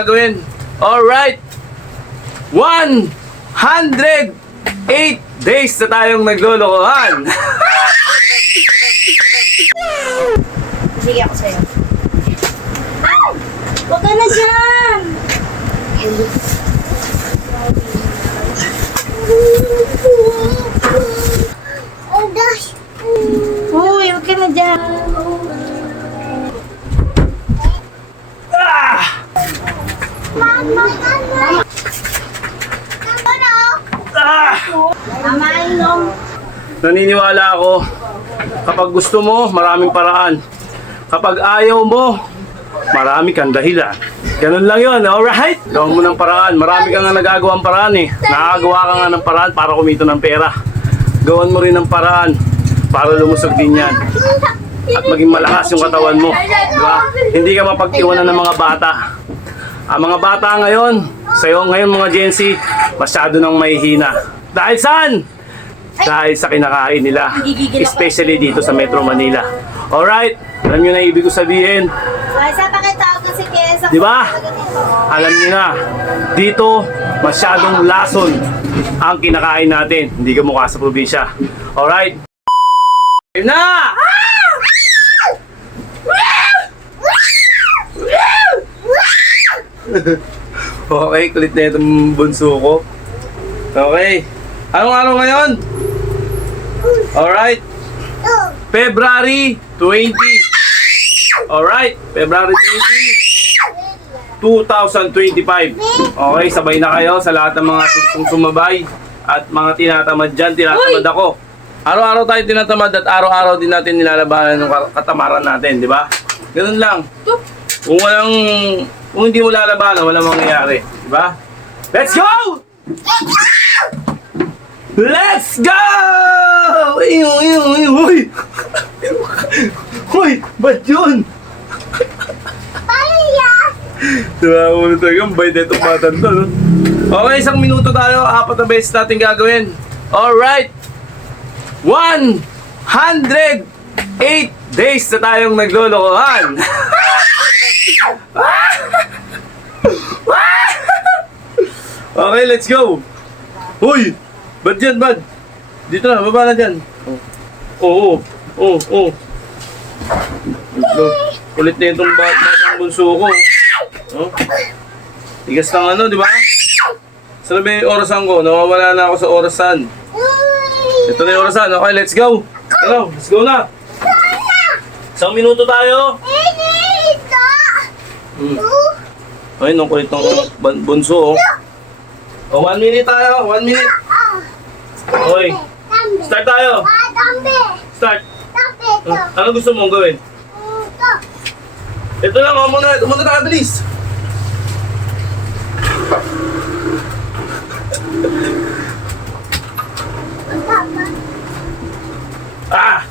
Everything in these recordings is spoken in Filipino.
gagawin. Alright. 108 days na tayong naglolokohan. Sige ako sa'yo. Ay! Huwag ka na dyan! Uy, huwag ka na dyan. Tamain mo. Naniniwala ako, kapag gusto mo, maraming paraan. Kapag ayaw mo, marami kang dahilan. Ganun lang yun, alright? Gawin mo ng paraan. Marami kang nga nagagawang paraan eh. Nakagawa ka nga ng paraan para kumita ng pera. Gawan mo rin ng paraan para lumusog din yan. At maging malakas yung katawan mo. Diba? Hindi ka mapagtiwanan ng mga bata. Ang mga bata ngayon, sa'yo ngayon mga Gen Z, masyado nang mahihina. Dahil saan? Dahil sa kinakain nila. Especially dito sa Metro Manila. Alright? Alam nyo na ibig ko sabihin. Ay, sa pakitawag kasi kesa. Di ba? Alam nyo na, dito masyadong lason ang kinakain natin. Hindi ka mukha sa probinsya. Alright? Game na! Okay, kulit na itong bunso ko. Okay. Anong araw ngayon? Alright. February 20. Alright. February 20. 2025. Okay, sabay na kayo sa lahat ng mga sumabay at mga tinatamad dyan. Tinatamad ako. Araw-araw tayo tinatamad at araw-araw din natin nilalabanan ng katamaran natin, di ba? Ganun lang. Kung hindi mo lalabanan, walang mangyayari, di ba? Let's go! Let's go! Uy! Uy! Ba't yun? Diba, ulo talaga, bait na itong batan to, no? Okay, 1 minuto tayo, 4 na beses natin gagawin. Alright! 108 days na tayong naglolokohan. Okay, let's go! Uy! Ba't dyan, bad? Dito na, baba na dyan. Oo. Kulit na itong batang bunso ko. Oh. Tigas ng ano, di ba? Saan ba yung orasan ko? Nawawala na ako sa orasan. Ito na yung orasan. Okay, let's go. Hello, let's go na. 1 minuto tayo. Ay, nung kulit ng bunso. Oh, 1 minute tayo. 1 minute. Okay. Start tayo. Start. Ano gusto mong gawin? Ito lang, muna tayo, bilis. Ah!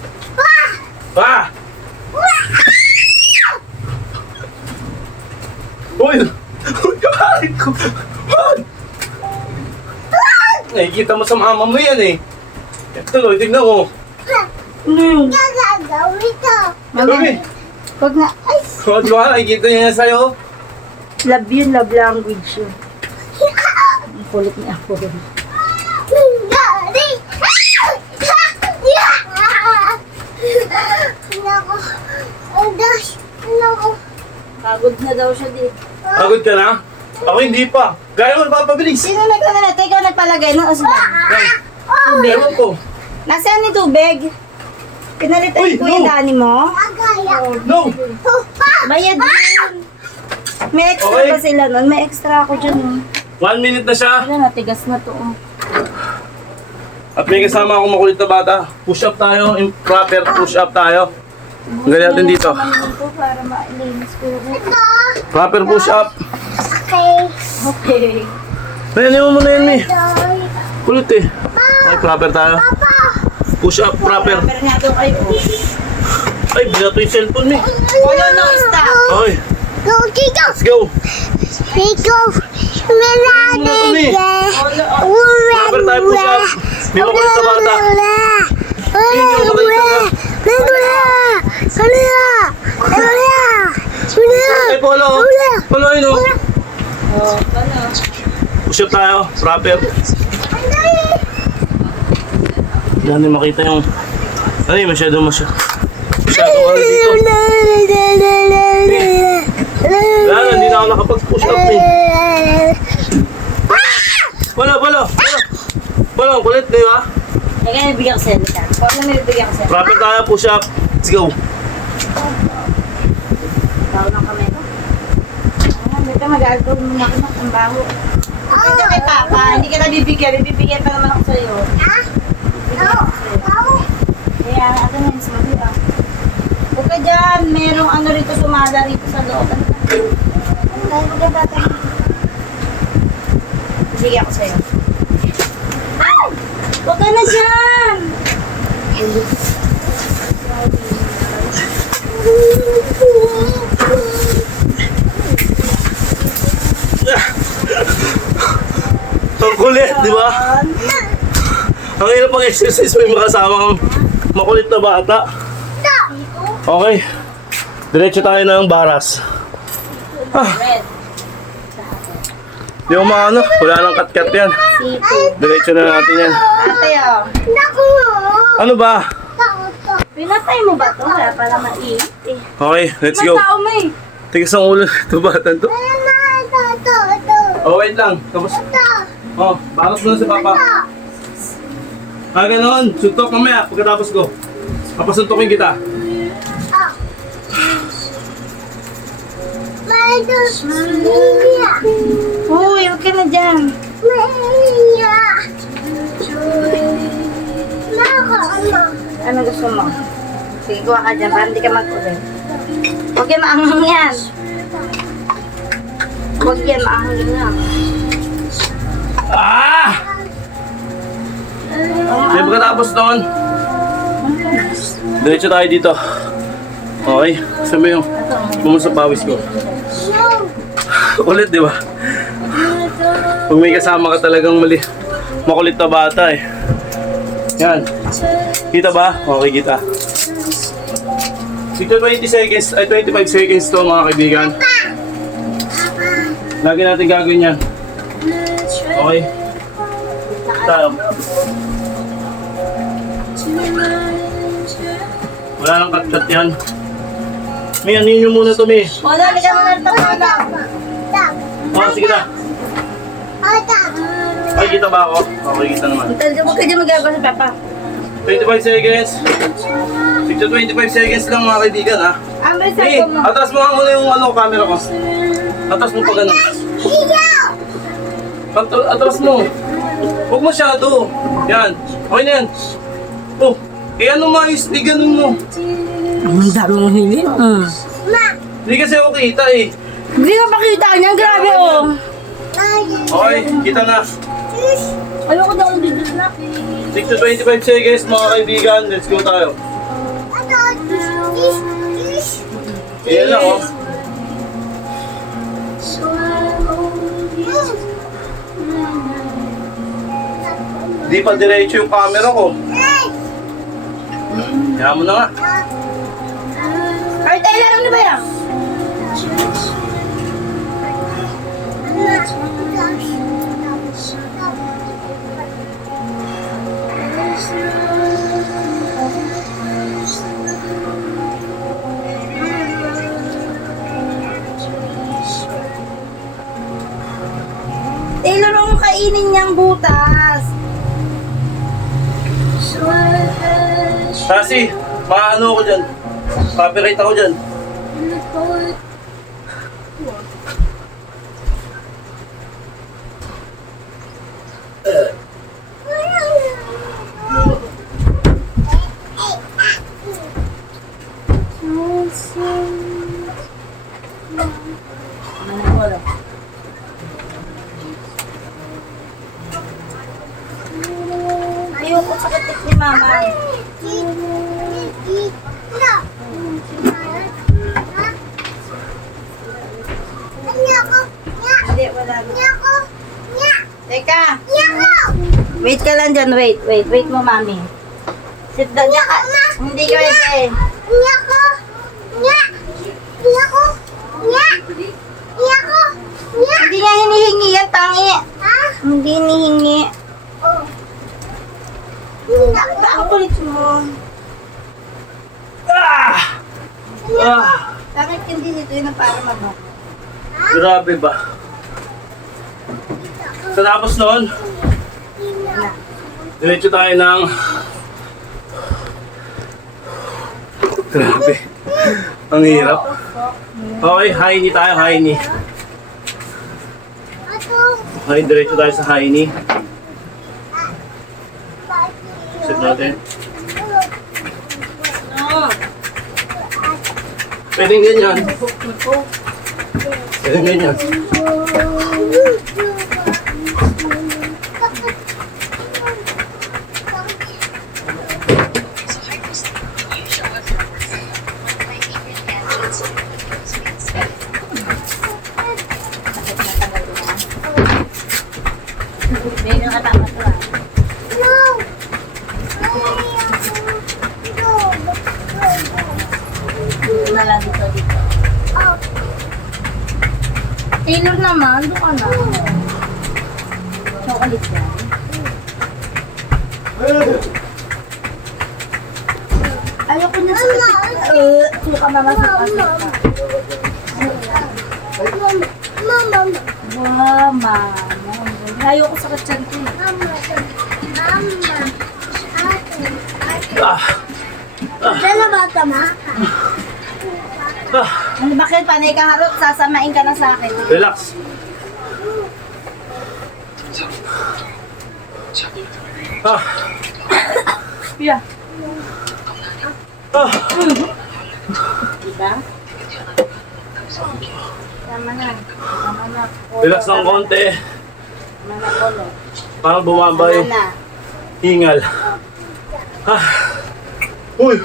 Uy! Kapalit ko! Nakikita mo sa mama mo yan eh. Ito, tignan mo. Mami! Huwag na. Ay! O, di ba? Nakikita niya sa'yo. Love yun, love language yun. Ang kulit niya ako. Pagod na daw siya dito. Pagod ka na? Ako hindi pa. Gaya mo, papabilis. Sino nagpalagay? Ikaw nagpalagay ng asban. Tubig. Ewan ko. Nasaan yung tubig? Pinalitan Uy, ko yung no. dani mo? No! Bayad yun. May extra Okay. ba sila nun? May extra ako dyan. 1 minute na siya. Wala, natigas na to. At may kasama akong makulit na bata. Push up tayo. Proper push up tayo. Ang galing natin dito. Para mailinis ko. Proper push up. Okay. Nayanin mo na yun eh. Kulit eh. Okay, proper tayo. Push up, proper. Pero nga doon kayo. Ay, binato yung cellphone eh. Wala na stop. Okay, let's go. Proper tayo push up. May makulit na bata. Ay, polo. Polo yun oh. Push up tayo, proper. Hindi makita yung... Ay, masyadong ano dito. Wala, hindi na ako nakapag-push up eh. Wala, kulit, di ba? Kaya nabigyan ko sa'yo. Huwag na nabigyan ko sa'yo. Proper tayo, push up. Let's go. Bago ng kamay ko. Hindi ka mag-alcohol mo nakin ang baho. Hindi ka kay Papa, hindi ka nabibigyan. Bibigyan pa naman ako sa'yo. Bibigyan ako sa'yo. Kaya, ato na yun, sabi ah. Huwag ka dyan, merong ano rito sumada rito sa loob. Ano ka? Tayo maganda. Bibigyan ko sa'yo. Ay! Huwag ka na dyan! Ang kulit, di ba? Ang hirap pang exercise mo yung makasama kang makulit na bata. Okay. Diretso tayo ng baras. Red. Di mo maano, wala nang kat-kat yan. Diretso na natin yan. Ate, oh. Ano ba? Pinatay mo ba ito? Wala pala maiit eh. Okay, let's go. Tao mo eh. Tigas ang ulo ito bata to. Oh, wait lang. Tapos, oh, baras mo na si Papa. Ganon. Suntok mamaya pagkatapos ko. Papasuntokin kita. Uy, huwag ka na dyan. Ano gusto mo? Sige, kuha ka dyan para hindi ka mag-ulit. Huwag yan, maanghang yan. Huwag yan, maanghang yan. Ah! May pagkatapos doon. Diretso tayo dito. Okay, sabi yung pumunta sa pawis ko. Ulit, di ba? Pag may kasama ka talagang makulit na bata eh. Yan. Kita ba? Okay, kita. 20 seconds, ay 25 seconds to mga kaibigan. Lagi natin gagawin yan. Okay. Tayo. Wala nang cut-cut yan. May anin nyo muna to, May. Wala, hindi ka mo nalita Oh, sige na. Ay, kita ba ako? Okay, kita naman. Huwag ka dyan magagawa sa Papa. 25 seconds. 25 seconds lang mga kaibigan, ha? Ambre, Hey, sabi mo. atras mo nga muna yung camera ko. Atras mo pa ganun. Atras mo. Huwag masyado. Yan. Okay na yan. Oh, ano maayos, di ganun mo. Ang dami mong hili. Hindi kasi ako kita eh. Hindi ka pakita niyan, grabe oh. Okay, kita na. Ayoko daw ang dito na. 6 to 25 seconds mga kaibigan. Let's go tayo. Yan lang oh. Di pa diretso yung camera ko. Kaya mo na nga. Ay, tayo ano ba yan? Taylor, ang kainin niyang butas. Kasi, maano ako dyan. Copyright ako dyan. Ayoko sa katik ni Mama. Hindi, wala. Teka. Wait ka lang dyan, wait. Wait mo, Mami. Sit down dyan ka. Hindi ka pwede. Hindi niya hinihingi yan, tangi. Hindi nihingi. Ang kulit mo. Bakit hindi nito yun ang para manok? Grabe ba? So tapos noon, diretso tayo ng... Grabe. Ang hirap. Okay, Haini tayo, Haini. Okay, diretso tayo sa Haini. Set natin. Pwedeng ganyan. Pwedeng ganyan. May nakatama to ah. Dito na lang dito. Taylor naman, doon ka na. Chocolate yan. Ayoko na sa suka mama sa pasok. Wow, mama. Ayoko sa katsan ko. Dala ba tama? Ano bakit panay ka harot? Sasamain ka na sa akin. Relax. Yeah. Diba? Tama na. Tama na. Relax ng konti. Tama na, Polo. Parang bumaba Tama yung na. hingal. Uy!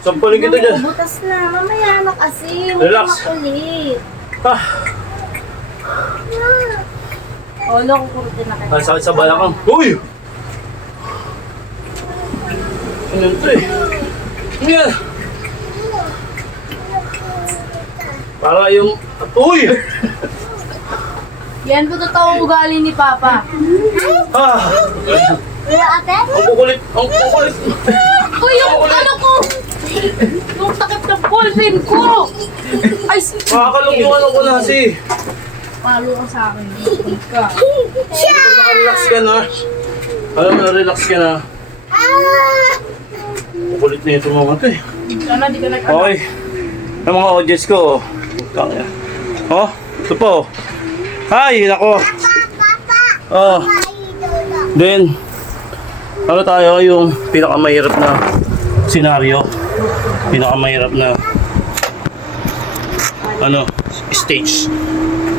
Sampalin kita dyan. Butas na. Mamaya na kasi. Huwag Relax. ka makulit. Polo, kukurutin na kayo. Ang sakit sa balakang. Uy! Ano ito eh? Yan! Para yung... Uy! Yan po totoong ugali ni Papa. Kuya ate? Ang kukulit! Ang kukulit! Uy, yung ano ko! Yung takip ng ballpen ko! Ay, Makakalog yung ano ko na kasi. palo ka sa akin. Huwag ka. Relax ka na. Alam mo na, relax ka na. Kukulit na ito mga ito eh. Sana di ka nag-ano. Okay. Ang mga audience ko, oh. Tangina. Oh, ito po. Hi, nako. Oh. Then, ano tayo yung pinakamahirap na senaryo. Pinakamahirap na ano, stage.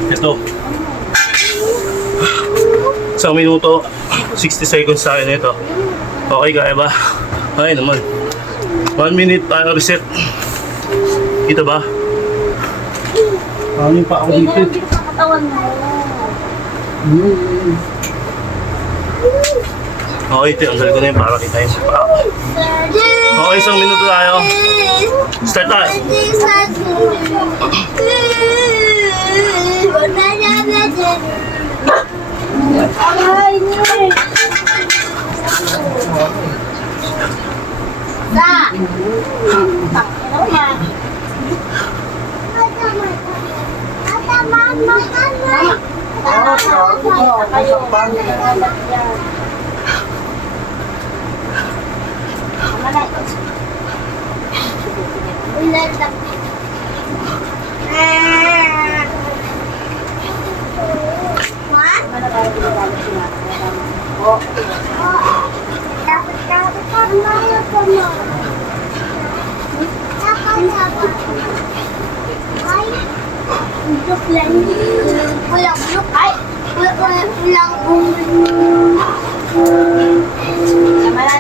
Ito. Isang minuto, 60 seconds sa akin ito. Okay, kaya ba? Okay naman. 1 minute tayo reset. Kita ba? Ano pa ako dito? Hindi ka katawan mo. Okay, ito. Ang galing ko na yun para kita yung pa. Okay, isang minuto tayo. Start tayo. Ay, nie. Sa. Ano yan?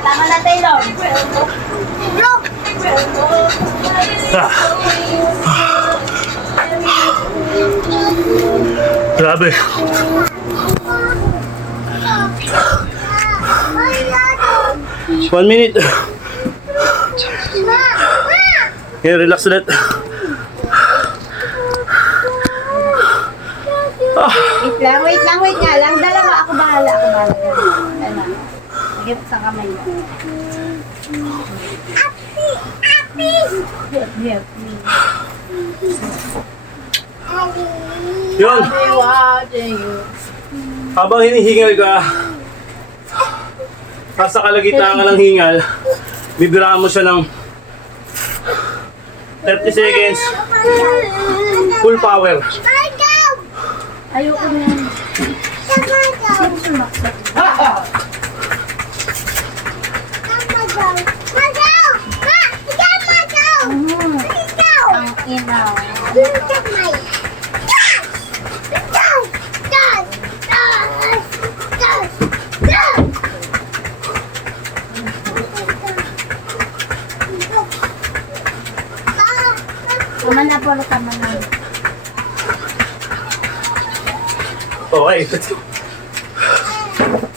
Tama na, Taylor. Grabe. One minute. Okay, relax ulit. Wait nga lang. Dalawa, ako bahala. Ano? Sige, sa kamay mo. Help me. Yun, Watching you. habang hinihingal ka, nasa kalagitnaan ka ng hingal, bibiraan mo siya ng 30 seconds, full power. Ayoko na yan. Ang inaw. Tama na po, tama na. Okay.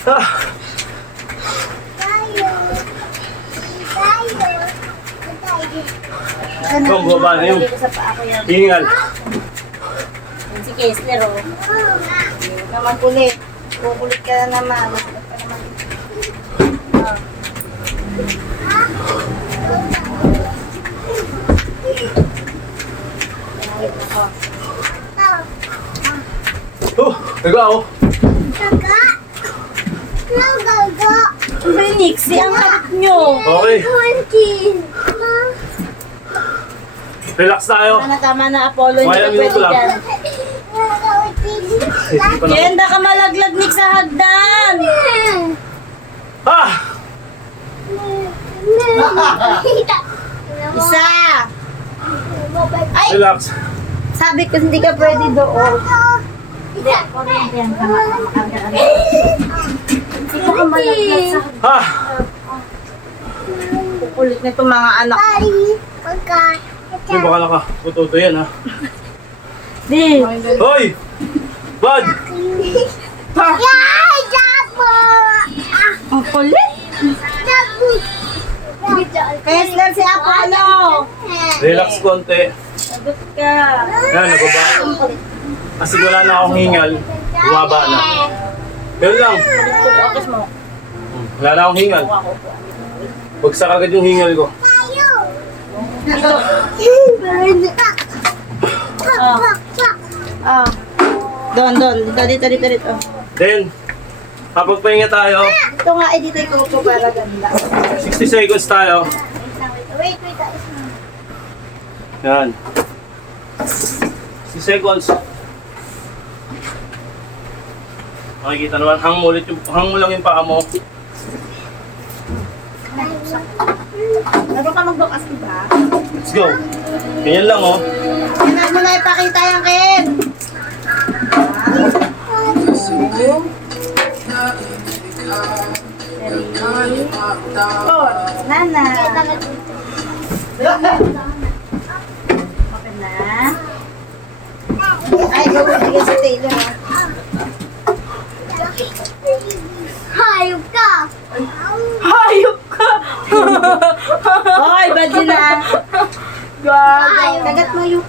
Ah, Ikaw, baba na yun. Sa paa ko yan. hingal. Yan si Kessler, oh. Huwag naman kulit. Kukulit ka na naman. Kukulit ka naman. Oh. Pinahit na ko. Nagaw. Nixie, ang harap nyo. Okay, relax tayo. Tama na, Apollo. Hindi Kaya ka minuto pwede lang. dyan. Hindi pa na- Kenda ka malaglag, Nick, sa hagdan. Ah! Isa. Ay, Relax. sabi ko hindi ka pwede doon. Hindi, kuryente yan ka makarga ka. Hindi ko ka malaglag sa hagdan. Ah! Kukulit na itong mga anak. Yung baka nakapututo yan, ha? Di. Hoy! Bad! Ang kulit. Kessler si Apollo. Relax konti. Sagot ka. Yan, nababa. Ang kulit. Kasi wala na akong hingal. Bumaba na. Pero lang. Kukulis mo. Wala na akong hingal. Kuha ko. Bagsak agad yung hingal ko. Ah. Doon. Dito. Then, kapagpahinga tayo, Ito nga, dito ko para ganda. 60 seconds tayo. Wait. Yan. 60 seconds. Makikita naman, hang mo lang yung paa mo. Meron ka magbukas, diba? Let's go. Ganyan lang, oh. Yan mo na ipakita yung Ken. Nana. Okay na. Ay, gawin sige sa Taylor. Hayop ka! Hayop ka! Hoy, bad yun ah. Hayop. Kagat mo yung...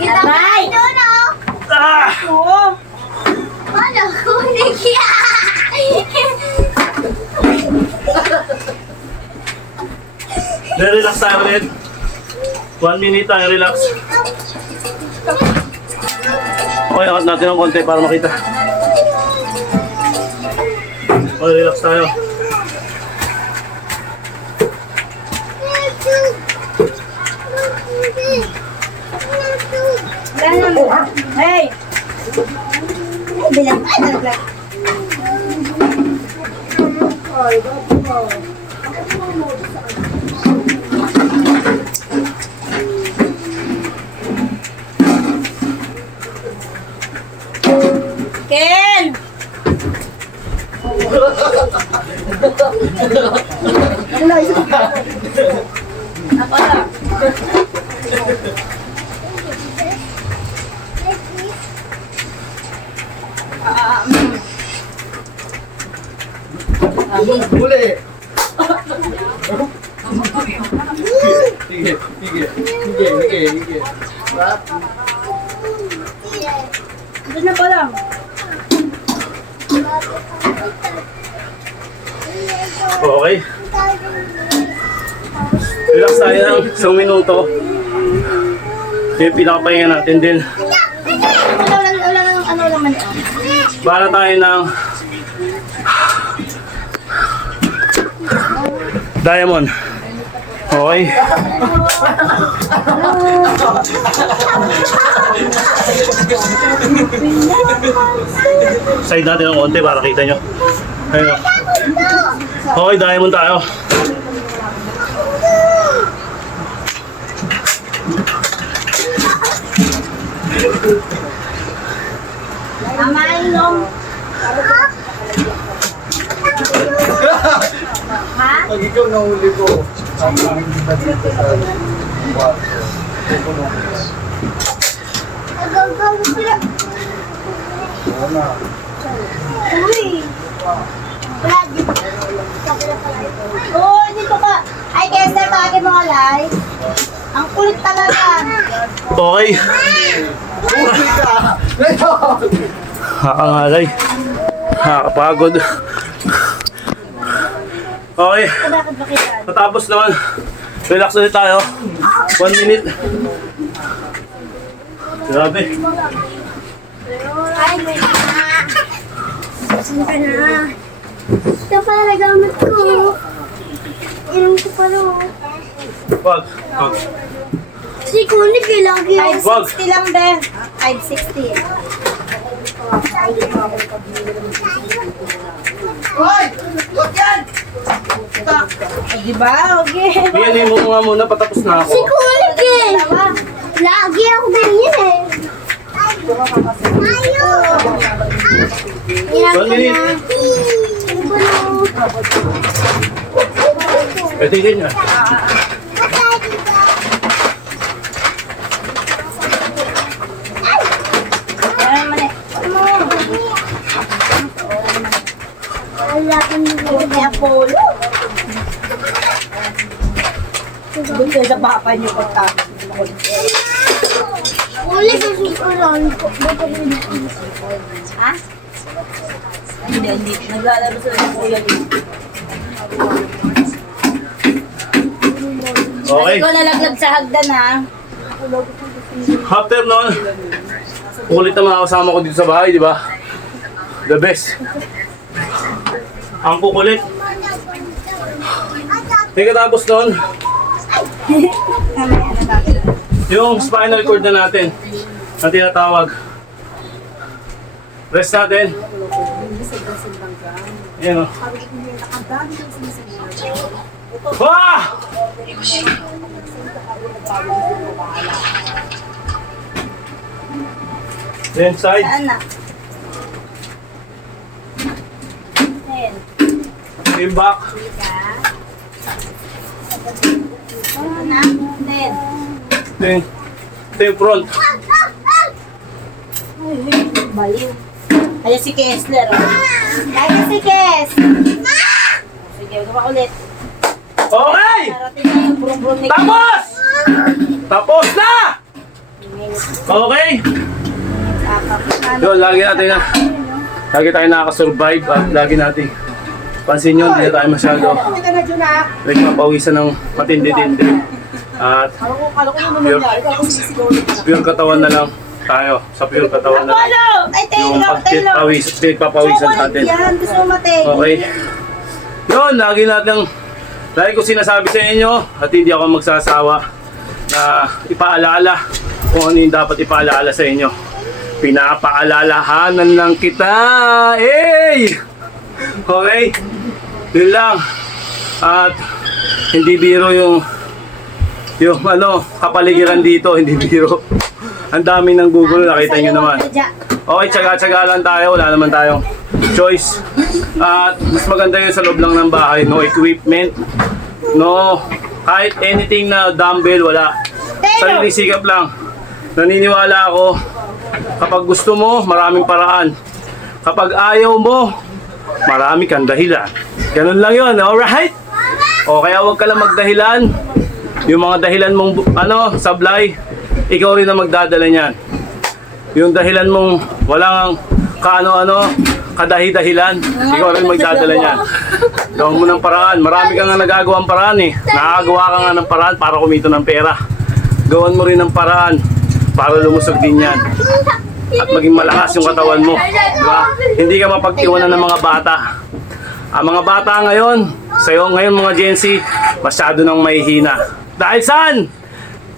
Kita ba ito, no? Ah! Oo. Ano? Kunig Relax tayo ulit. 1 minute tayo, relax. Okay, angat natin ng konti para makita. Okay, relax tayo. Hey! Bilang tayo na naglag. Ken! Ako lang. Huli! Sige, sige. Sige. Doon na pa lang. Okay. Relax tayo ng isang minuto. Yung pinakapahinga natin din. Ano naman ito? Bahala tayo ng diamond. Okay. Side natin ng konti para kita nyo. Ayun. Okay, diamond tayo. Tama inom. Ha? Pag ikaw nahuli ko, ang kita dito sa kwarto. Oo na. Uy! Wala, dito. Oo, dito ka. Ay, Kester, bakit mga live? Ang kulit talaga. Okay. Huli ka! Ngayon! Nakakangalay. Nakakapagod. Okay. Bakit ba kita? Matapos naman. Relax ulit tayo. 1 minute. Grabe. Ay, may Saan ka na? Ito pala nagamit ko. Inom ko pala. Wag. Wag. Si Kunig eh, lagi ako. Wag. 560 lang, Ben. 560. Hoy! Huwag yan! Diba? Okay. Bigyan mo nga muna. Patapos na ako. Si Kunig eh. Lagi ako ganyan eh. Ayo! Ilang 1 minute. Pwede din yan. Ano naman eh? Wala kang May Apollo. Doon kayo sa papa niyo pagka. Uli sa susuran ko. Ha? Hindi. Naglalaro sila ng kuya dito. Okay. Ikaw nalaglag sa hagdan ha. After nun, ulit na mga kasama ko dito sa bahay, di ba? The best. Ang kukulit. Pagkatapos nun, yung spinal cord na natin, na tinatawag. Rest natin. Ayan o. Wah! Then side. Saan na? Ayan. Same back. Ano na? Ayan. Then front. Baliw. Ayan si Kessler. Ayan si Kess. Sige, gawa ulit. Okay! Narating na yung brum-brum ni Tapos! Tapos na! Okay? Yun, lagi tayo nakaka-survive at lagi natin pansin nyo, hindi na tayo masyado nagpapawisan ng matindi-tindi at pure katawan na lang tayo, sa pure katawan na lang Apollo! Ay, yung pagpapawisan natin. Yan, gusto mo matay. Okay? Yun, lagi ko sinasabi sa inyo at hindi ako magsasawa na ipaalala kung ano yung dapat ipaalala sa inyo. Pinapaalalahanan lang kita. Hey! Okay? Yun lang. At hindi biro yung kapaligiran dito, hindi biro. Ang dami ng Google, nakita nyo naman. Okay, tsaga-tsaga lang tayo. Wala naman tayong choice. At mas maganda yun sa loob lang ng bahay. No equipment. No, kahit anything na dumbbell, wala. Sariling sikap lang. Naniniwala ako, kapag gusto mo, maraming paraan. Kapag ayaw mo, marami kang dahilan. Ganun lang yun, alright? O kaya huwag ka lang magdahilan. Yung mga dahilan mong sablay, ikaw rin ang magdadala niyan. Yung dahilan mong walang kadahi-dahilan, ikaw rin magdadala niyan. Gawin mo ng paraan. Marami kang nga nagagawang paraan eh. Nakakagawa ka nga ng paraan para kumita ng pera. Gawan mo rin ng paraan para lumusog din yan. At maging malakas yung katawan mo. Diba? Hindi ka mapag-iwanan ng mga bata. Ang mga bata ngayon, ngayon mga Gen Z, masyado nang mahihina. Dahil saan?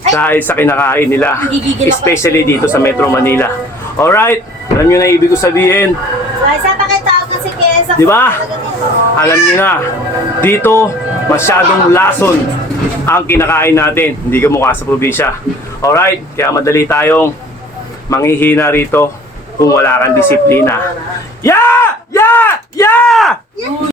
Dahil sa kinakain nila. Especially dito sa Metro Manila. Alright? Alam nyo na ibig ko sabihin. Ay, sa pakitawag kasi kesa. Di ba? Alam niyo na, dito masyadong lason ang kinakain natin. Hindi ka mukha sa probinsya. Alright? Kaya madali tayong manghihina rito kung wala kang disiplina. Yeah! Yeah! Yeah!